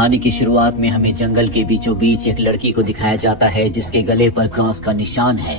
कहानी की शुरुआत में हमें जंगल के बीचों बीच एक लड़की को दिखाया जाता है जिसके गले पर क्रॉस का निशान है।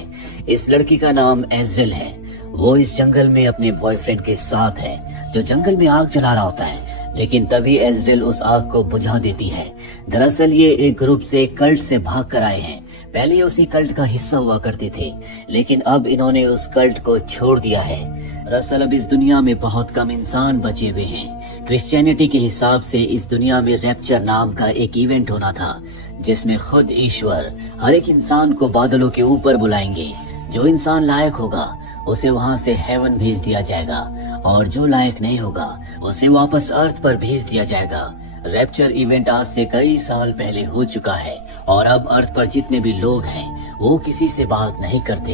इस लड़की का नाम एज़्राइल है। वो इस जंगल में अपने बॉयफ्रेंड के साथ है जो जंगल में आग जला रहा होता है, लेकिन तभी एज़्राइल उस आग को बुझा देती है। दरअसल ये एक ग्रुप से कल्ट से भाग कर आए हैं। पहले ये उसी कल्ट का हिस्सा हुआ करते थे, लेकिन अब इन्होंने उस कल्ट को छोड़ दिया है। दरअसल अब इस दुनिया में बहुत कम इंसान बचे हुए हैं। क्रिश्चियनिटी के हिसाब से इस दुनिया में रैप्चर नाम का एक इवेंट होना था, जिसमें खुद ईश्वर हर एक इंसान को बादलों के ऊपर बुलाएंगे। जो इंसान लायक होगा उसे वहां से हेवन भेज दिया जाएगा, और जो लायक नहीं होगा उसे वापस अर्थ पर भेज दिया जाएगा। रैप्चर इवेंट आज से कई साल पहले हो चुका है, और अब अर्थ पर जितने भी लोग हैं वो किसी से बात नहीं करते,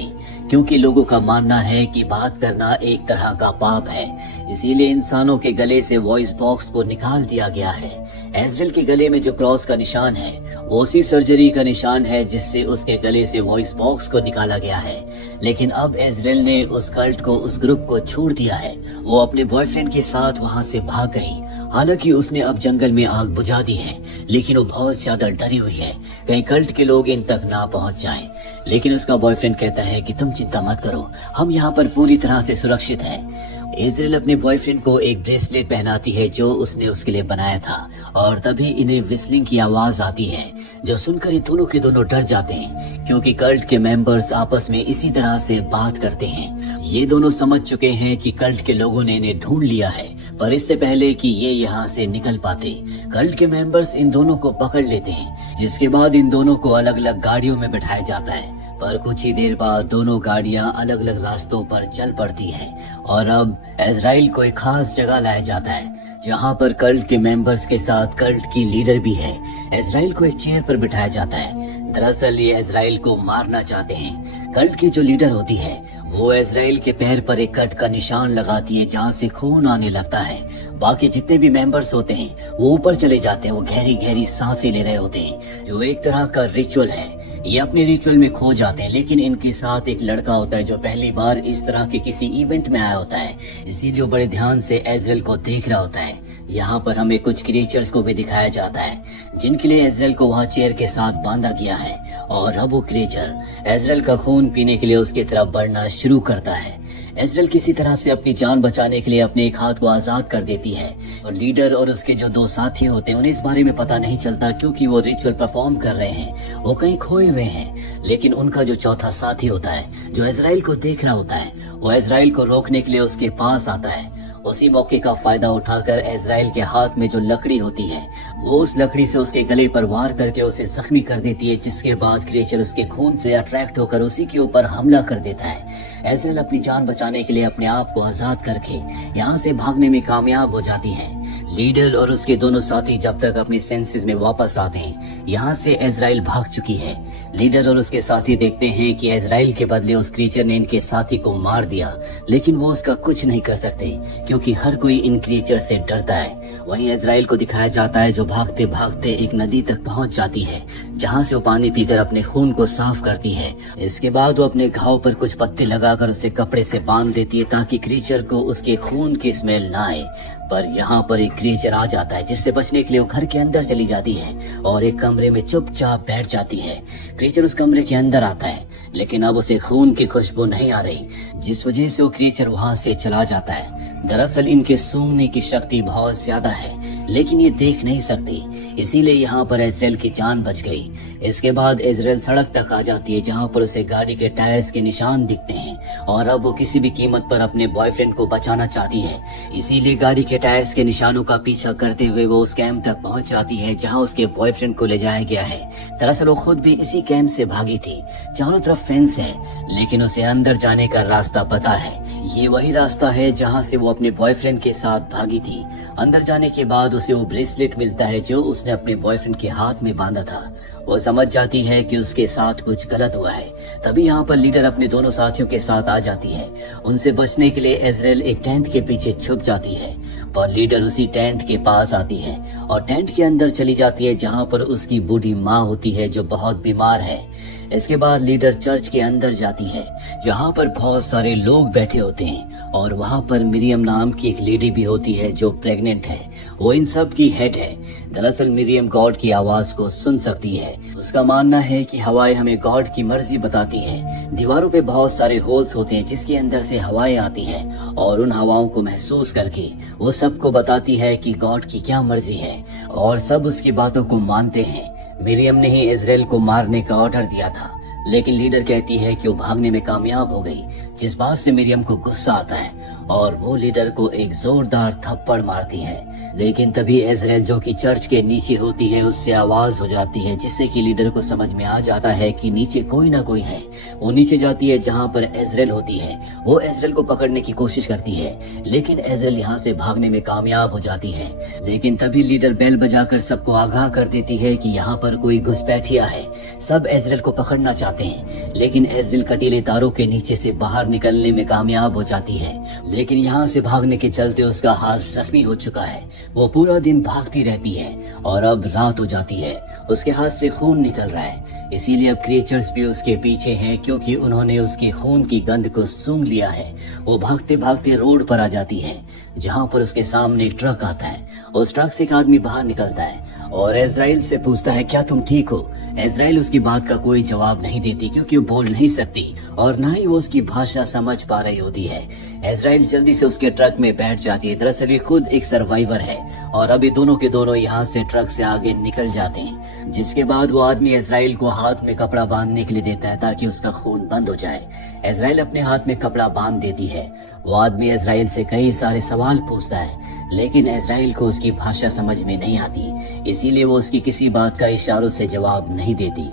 क्योंकि लोगों का मानना है कि बात करना एक तरह का पाप है। इसीलिए इंसानों के गले से वॉइस बॉक्स को निकाल दिया गया है। एज़्राइल के गले में जो क्रॉस का निशान है वो उसी सर्जरी का निशान है जिससे उसके गले से वॉइस बॉक्स को निकाला गया है। लेकिन अब एज़्राइल ने उस कल्ट को, उस ग्रुप को छोड़ दिया है। वो अपने बॉयफ्रेंड के साथ वहाँ से भाग गई। हालांकि उसने अब जंगल में आग बुझा दी है, लेकिन वो बहुत ज्यादा डरी हुई है कहीं कल्ट के लोग इन तक ना पहुंच जाएं। लेकिन उसका बॉयफ्रेंड कहता है कि तुम चिंता मत करो, हम यहाँ पर पूरी तरह से सुरक्षित हैं। एज़्राइल अपने बॉयफ्रेंड को एक ब्रेसलेट पहनाती है जो उसने उसके लिए बनाया था, और तभी इन्हें विस्लिंग की आवाज आती है जो सुनकर ये दोनों के दोनों डर जाते हैं, क्योंकि कल्ट के मेंबर्स आपस में इसी तरह से बात करते हैं। ये दोनों समझ चुके हैं कि कल्ट के लोगों ने इन्हें ढूंढ लिया है, पर इससे पहले कि ये यहाँ से निकल पाते कल्ट के मेंबर्स इन दोनों को पकड़ लेते हैं, जिसके बाद इन दोनों को अलग अलग गाड़ियों में बिठाया जाता है। पर कुछ ही देर बाद दोनों गाड़ियां अलग अलग रास्तों पर चल पड़ती हैं, और अब एज़्राइल को एक खास जगह लाया जाता है जहां पर कल्ट के मेंबर्स के साथ कल्ट की लीडर भी है। एज़्राइल को एक चेयर पर बिठाया जाता है। दरअसल ये एज़्राइल को मारना चाहते हैं। कल्ट की जो लीडर होती है वो एज़्राइल के पैर पर एक कट का निशान लगाती है जहाँ से खून आने लगता है। बाकी जितने भी मेंबर्स होते हैं वो ऊपर चले जाते हैं। वो गहरी गहरी सांसें ले रहे होते हैं, जो एक तरह का रिचुअल है। ये अपने रिचुअल में खो जाते हैं, लेकिन इनके साथ एक लड़का होता है जो पहली बार इस तरह के किसी इवेंट में आया होता है, इसीलिए वो बड़े ध्यान से एज़्राइल को देख रहा होता है। यहाँ पर हमें कुछ क्रिएचर्स को भी दिखाया जाता है जिनके लिए एज़्राइल को वहाँ चेयर के साथ बांधा गया है, और अब वो क्रिएचर एज़्राइल का खून पीने के लिए उसकी तरफ बढ़ना शुरू करता है। एज़्राइल किसी तरह से अपनी जान बचाने के लिए अपने एक हाथ को आजाद कर देती है, और लीडर और उसके जो दो साथी होते हैं उन्हें इस बारे में पता नहीं चलता, क्योंकि वो रिचुअल परफॉर्म कर रहे हैं, वो कहीं खोए हुए हैं। लेकिन उनका जो चौथा साथी होता है जो एज़्राइल को देख रहा होता है, वो एज़्राइल को रोकने के लिए उसके पास आता है। उसी मौके का फायदा उठाकर एज़्राइल के हाथ में जो लकड़ी होती है वो उस लकड़ी से उसके गले पर वार करके उसे जख्मी कर देती है, जिसके बाद क्रिएचर उसके खून से अट्रैक्ट होकर उसी के ऊपर हमला कर देता है। एज़्राइल अपनी जान बचाने के लिए अपने आप को आजाद करके यहाँ से भागने में कामयाब हो जाती है। लीडर और उसके दोनों साथी जब तक अपनी सेंसेस में वापस आते हैं, यहाँ से एज़्राइल भाग चुकी है। लीडर और उसके साथी देखते हैं कि एज़्राइल के बदले उस क्रिएचर ने इनके साथी को मार दिया, लेकिन वो उसका कुछ नहीं कर सकते क्योंकि हर कोई इन क्रिएचर से डरता है। वहीं एज़्राइल को दिखाया जाता है जो भागते भागते एक नदी तक पहुंच जाती है, जहां से वो पानी पीकर अपने खून को साफ करती है। इसके बाद वो अपने घाव पर कुछ पत्ते लगाकर उसे कपड़े से बांध देती है ताकि क्रिएचर को उसके खून की स्मेल ना आए। पर यहाँ पर एक क्रिएचर आ जाता है, जिससे बचने के लिए वो घर के अंदर चली जाती है और एक कमरे में चुपचाप बैठ जाती है। क्रिएचर उस कमरे के अंदर आता है, लेकिन अब उसे खून की खुशबू नहीं आ रही, जिस वजह से वो क्रिएचर वहाँ से चला जाता है। दरअसल इनके सूंघने की शक्ति बहुत ज्यादा है, लेकिन ये देख नहीं सकती, इसीलिए यहाँ पर एज़्राइल की जान बच गई। इसके बाद एज़्राइल सड़क तक आ जाती है जहाँ पर उसे गाड़ी के टायर्स के निशान दिखते हैं, और अब वो किसी भी कीमत पर अपने बॉयफ्रेंड को बचाना चाहती है। इसीलिए गाड़ी के टायर्स के निशानों का पीछा करते हुए वो उस कैंप तक पहुंच जाती है जहां उसके बॉयफ्रेंड को ले जाया गया है। दरअसल वो खुद भी इसी कैंप से भागी थी। चारों तरफ फेंस है, लेकिन उसे अंदर जाने का रास्ता पता है। ये वही रास्ता है जहां से वो अपने बॉयफ्रेंड के साथ भागी थी। अंदर जाने के बाद उसे वो ब्रेसलेट मिलता है जो उसने अपने बॉयफ्रेंड के हाथ में बांधा था। वो समझ जाती है कि उसके साथ कुछ गलत हुआ है। तभी यहाँ पर लीडर अपने दोनों साथियों के साथ आ जाती है। उनसे बचने के लिए एज़्राइल एक टेंट के पीछे छुप जाती है, और लीडर उसी टेंट के पास आती है और टेंट के अंदर चली जाती है जहाँ पर उसकी बूढ़ी माँ होती है जो बहुत बीमार है। इसके बाद लीडर चर्च के अंदर जाती है जहाँ पर बहुत सारे लोग बैठे होते हैं, और वहाँ पर मिरियम नाम की एक लेडी भी होती है जो प्रेग्नेंट है। वो इन सब की हेड है। दरअसल मिरियम गॉड की आवाज को सुन सकती है। उसका मानना है कि हवाएं हमें गॉड की मर्जी बताती है। दीवारों पे बहुत सारे होल्स होते हैं जिसके अंदर से हवाएं आती हैं और उन हवाओं को महसूस करके वो सबको बताती है कि गॉड की क्या मर्जी है और सब उसकी बातों को मानते हैं। मिरियम ने ही इजराइल को मारने का ऑर्डर दिया था, लेकिन लीडर कहती है कि वो भागने में कामयाब हो गई, जिस बात से मिरियम को गुस्सा आता है और वो लीडर को एक जोरदार थप्पड़ मारती है। लेकिन तभी इजराइल जो कि चर्च के नीचे होती है उससे आवाज हो जाती है, जिससे कि लीडर को समझ में आ जाता है कि नीचे कोई ना कोई है। वो नीचे जाती है जहाँ पर इजराइल होती है। वो इजराइल को पकड़ने की कोशिश करती है, लेकिन इजराइल यहाँ से भागने में कामयाब हो जाती है। लेकिन तभी लीडर बेल बजाकर सबको आगाह कर देती है कि यहाँ पर कोई घुसपैठिया है। सब इजराइल को पकड़ना चाहते हैं, लेकिन इजराइल कटीले तारों के नीचे से बाहर निकलने में कामयाब हो जाती है। लेकिन यहाँ से भागने के चलते उसका हाथ जख्मी हो चुका है। वो पूरा दिन भागती रहती है और अब रात हो जाती है। उसके हाथ से खून निकल रहा है, इसीलिए अब क्रिएचर्स भी उसके पीछे हैं, क्योंकि उन्होंने उसके खून की गंध को सूंघ लिया है। वो भागते भागते रोड पर आ जाती है, जहाँ पर उसके सामने एक ट्रक आता है। उस ट्रक से एक आदमी बाहर निकलता है और इजराइल से पूछता है, क्या तुम ठीक हो? इजराइल उसकी बात का कोई जवाब नहीं देती, क्योंकि वो बोल नहीं सकती और ना ही वो उसकी भाषा समझ पा रही होती है। इजराइल जल्दी से उसके ट्रक में बैठ जाती है। दरअसल ये खुद एक सर्वाइवर है और अभी दोनों के दोनों यहाँ से ट्रक से आगे निकल जाते हैं। जिसके बाद वो आदमी इजराइल को हाथ में कपड़ा बांधने के लिए देता है ताकि उसका खून बंद हो जाए। इजराइल अपने हाथ में कपड़ा बांध देती है। वो आदमी इजराइल से कई सारे सवाल पूछता है, लेकिन इजराइल को उसकी भाषा समझ में नहीं आती, इसीलिए वो उसकी किसी बात का इशारों से जवाब नहीं देती।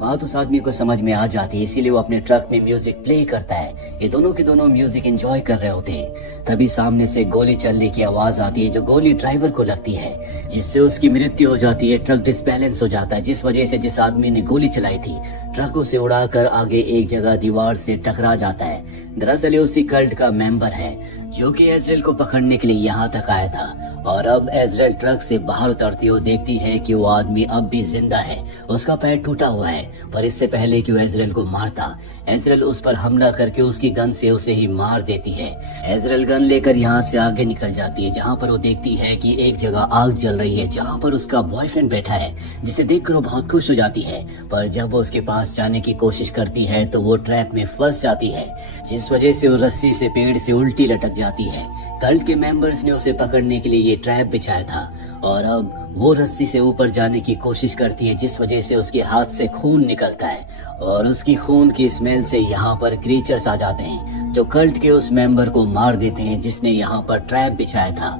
बात उस आदमी को समझ में आ जाती है, इसीलिए वो अपने ट्रक में म्यूजिक प्ले करता है। ये दोनों के दोनों म्यूजिक एंजॉय कर रहे होते हैं। तभी सामने से गोली चलने की आवाज आती है, जो गोली ड्राइवर को लगती है, जिससे उसकी मृत्यु हो जाती है। ट्रक डिसबैलेंस हो जाता है, जिस वजह से जिस आदमी ने गोली चलाई थी ट्रक उसे उड़ाकर आगे एक जगह दीवार से टकरा जाता है। दरअसल ये उसी कल्ट का मेंबर है जो कि इजराइल को पकड़ने के लिए यहाँ तक आया था। और अब इजराइल ट्रक से बाहर उतरती हो देखती है कि वो आदमी अब भी जिंदा है। उसका पैर टूटा हुआ है, पर इससे पहले कि वो इजराइल को मारता, इजराइल उस पर हमला करके उसकी गन से उसे ही मार देती है। इजराइल गन लेकर यहाँ से आगे निकल जाती है, जहाँ पर वो देखती है कि एक जगह आग जल रही है, जहाँ पर उसका बॉयफ्रेंड बैठा है, जिसे देखकर वो बहुत खुश हो जाती है। पर जब वो उसके पास जाने की कोशिश करती है तो वो ट्रैप में फंस जाती है, जिस वजह से वो रस्सी से पेड़ से उल्टी लटक जाती है। कल्ट के मेंबर्स ने उसे पकड़ने के लिए ये ट्रैप बिछाया था और अब वो रस्सी से ऊपर जाने की कोशिश करती है, जिस वजह से उसके हाथ से खून निकलता है और उसकी खून की स्मेल से यहाँ पर क्रीचर्स आ जाते हैं, जो कल्ट के उस मेंबर को मार देते हैं जिसने यहाँ पर ट्रैप बिछाया था।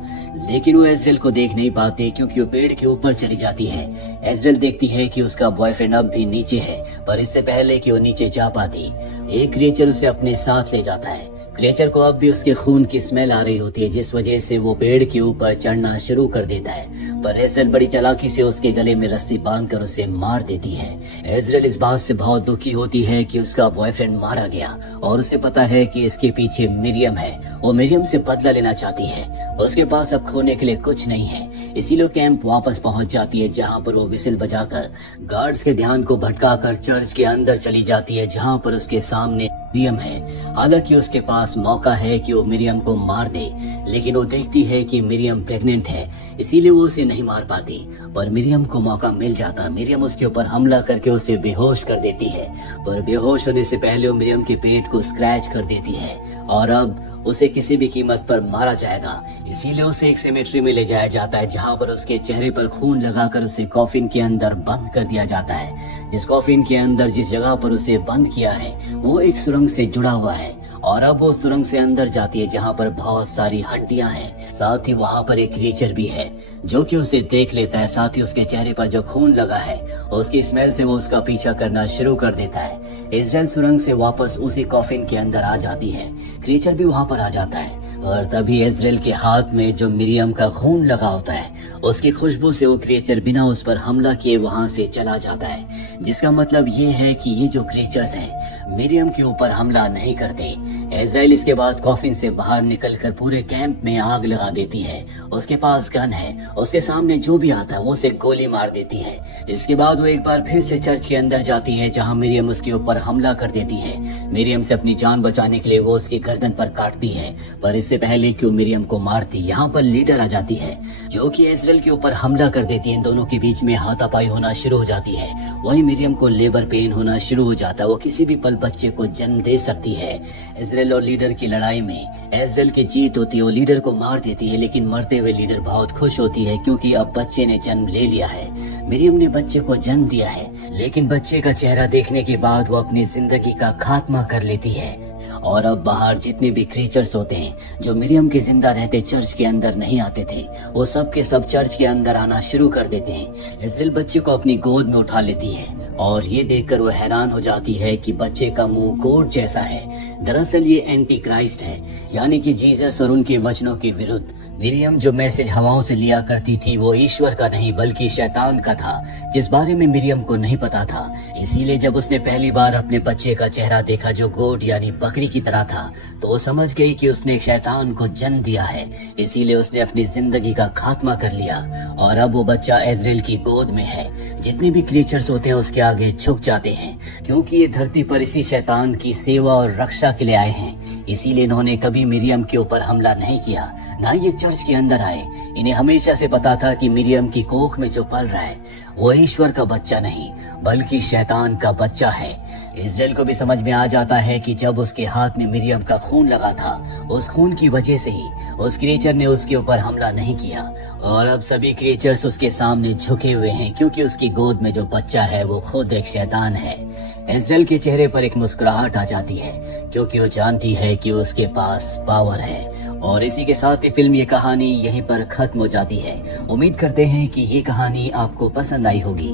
लेकिन वो इजराइल को देख नहीं पाते, क्योंकि वो पेड़ के ऊपर चली जाती है। इजराइल देखती है कि उसका बॉयफ्रेंड अब भी नीचे है, पर इससे पहले कि वो नीचे जा पाती, एक क्रिएचर उसे अपने साथ ले जाता है। क्रिएचर को अब भी उसके खून की स्मेल आ रही होती है, जिस वजह से वो पेड़ के ऊपर चढ़ना शुरू कर देता है, पर इजराइल बड़ी चालाकी से उसके गले में रस्सी बांधकर उसे मार देती है। इजराइल इस बात से बहुत दुखी होती है कि उसका बॉयफ्रेंड मारा गया और उसे पता है कि इसके पीछे मिरियम है। वो मिरियम से बदला लेना चाहती है। उसके पास अब खोने के लिए कुछ नहीं है, इसीलिए कैंप वापस पहुंच जाती है, जहां पर वो विसिल बजाकर गार्ड्स के ध्यान को भटकाकर चर्च के अंदर चली जाती है, जहां पर उसके सामने मिरियम है। हालांकि उसके पास मौका है कि वो मिरियम को मार दे, लेकिन वो देखती है कि मिरियम प्रेग्नेंट है, इसीलिए वो उसे नहीं मार पाती। पर मिरियम को मौका मिल जाता। मिरियम उसके ऊपर हमला करके उसे बेहोश कर देती है, पर बेहोश होने से पहले वो मिरियम के पेट को स्क्रैच कर देती है और अब उसे किसी भी कीमत पर मारा जाएगा। इसीलिए उसे एक सेमेट्री में ले जाया जाता है, जहां पर उसके चेहरे पर खून लगाकर उसे कॉफिन के अंदर बंद कर दिया जाता है। जिस कॉफिन के अंदर जिस जगह पर उसे बंद किया है वो एक सुरंग से जुड़ा हुआ है और अब वो सुरंग से अंदर जाती है, जहाँ पर बहुत सारी हड्डियां हैं। साथ ही वहाँ पर एक क्रीचर भी है जो कि उसे देख लेता है। साथ ही उसके चेहरे पर जो खून लगा है उसकी स्मेल से वो उसका पीछा करना शुरू कर देता है। इजराइल सुरंग से वापस उसी कॉफिन के अंदर आ जाती है। क्रीचर भी वहाँ पर आ जाता है और तभी इजराइल के हाथ में जो मिरियम का खून लगा होता है उसकी खुशबू से वो क्रिएचर बिना उस पर हमला किए वहां से चला जाता है। जिसका मतलब ये है कि ये जो क्रिएचर्स हैं मिरियम के ऊपर हमला नहीं करते। इज़राइल इसके बाद कॉफिन से बाहर निकलकर पूरे कैंप में आग लगा देती है। उसके पास गन है, उसके सामने जो भी आता है वो उसे गोली मार देती है। इसके बाद वो एक बार फिर से चर्च के अंदर जाती है, जहां मिरियम उसके ऊपर हमला कर देती है। मिरियम से अपनी जान बचाने के लिए वो उसकी गर्दन पर काटती है, पर इससे पहले कि वो मिरियम को मारती, यहाँ पर लीडर आ जाती है जो कि इज़राइल के ऊपर हमला कर देती है। इन दोनों के बीच में हाथापाई होना शुरू हो जाती है। वही मिरियम को लेबर पेन होना शुरू हो जाता है। वो किसी भी पल बच्चे को जन्म दे सकती है। इज़राइल और लीडर की लड़ाई में इज़राइल की जीत होती है। वो लीडर को मार देती है, लेकिन मरते हुए लीडर बहुत खुश होती है क्योंकि अब बच्चे ने जन्म ले लिया है। मिरियम ने बच्चे को जन्म दिया है, लेकिन बच्चे का चेहरा देखने के बाद वो अपनी जिंदगी का खात्मा कर लेती है। और अब बाहर जितने भी क्रीचर्स होते हैं जो मिरियम के जिंदा रहते चर्च के अंदर नहीं आते थे, वो सब के सब चर्च के अंदर आना शुरू कर देते हैं। इज़राइल बच्चे को अपनी गोद में उठा लेती है और ये देखकर वो हैरान हो जाती है कि बच्चे का मुंह गोट जैसा है। दरअसल ये एंटी क्राइस्ट है, यानी कि जीसस और उनके वचनों के विरुद्ध। मिरियम जो मैसेज हवाओं से लिया करती थी वो ईश्वर का नहीं बल्कि शैतान का था, जिस बारे में मिरियम को नहीं पता था। इसीलिए जब उसने पहली बार अपने बच्चे का चेहरा देखा जो गोट यानी बकरी की तरह था, तो वो समझ गई कि उसने एक शैतान को जन्म दिया है। इसीलिए उसने अपनी जिंदगी का खात्मा कर लिया और अब वो बच्चा इज़राइल की गोद में है। जितने भी क्रिएचर्स होते हैं उसके आगे झुक जाते हैं, क्योंकि ये धरती पर इसी शैतान की सेवा और रक्षा के लिए आए हैं। इसीलिए इन्होंने कभी मिरियम के ऊपर हमला नहीं किया, ना ये चर्च के अंदर आए। इन्हें हमेशा से पता था कि मिरियम की कोख में जो पल रहा है वो ईश्वर का बच्चा नहीं बल्कि शैतान का बच्चा है। इज़राइल को भी समझ में आ जाता है कि जब उसके हाथ में मिरियम का खून लगा था, उस खून की वजह से ही उस क्रिएचर ने उसके ऊपर हमला नहीं किया। और अब सभी क्रिएचर्स उसके सामने झुके हुए हैं, क्योंकि उसकी गोद में जो बच्चा है वो खुद एक शैतान है। इज़राइल के चेहरे पर एक मुस्कुराहट आ जाती है, क्योंकि वो जानती है कि उसके पास पावर है। और इसी के साथ ही फिल्म ये कहानी यहीं पर खत्म हो जाती है। उम्मीद करते हैं कि ये कहानी आपको पसंद आई होगी।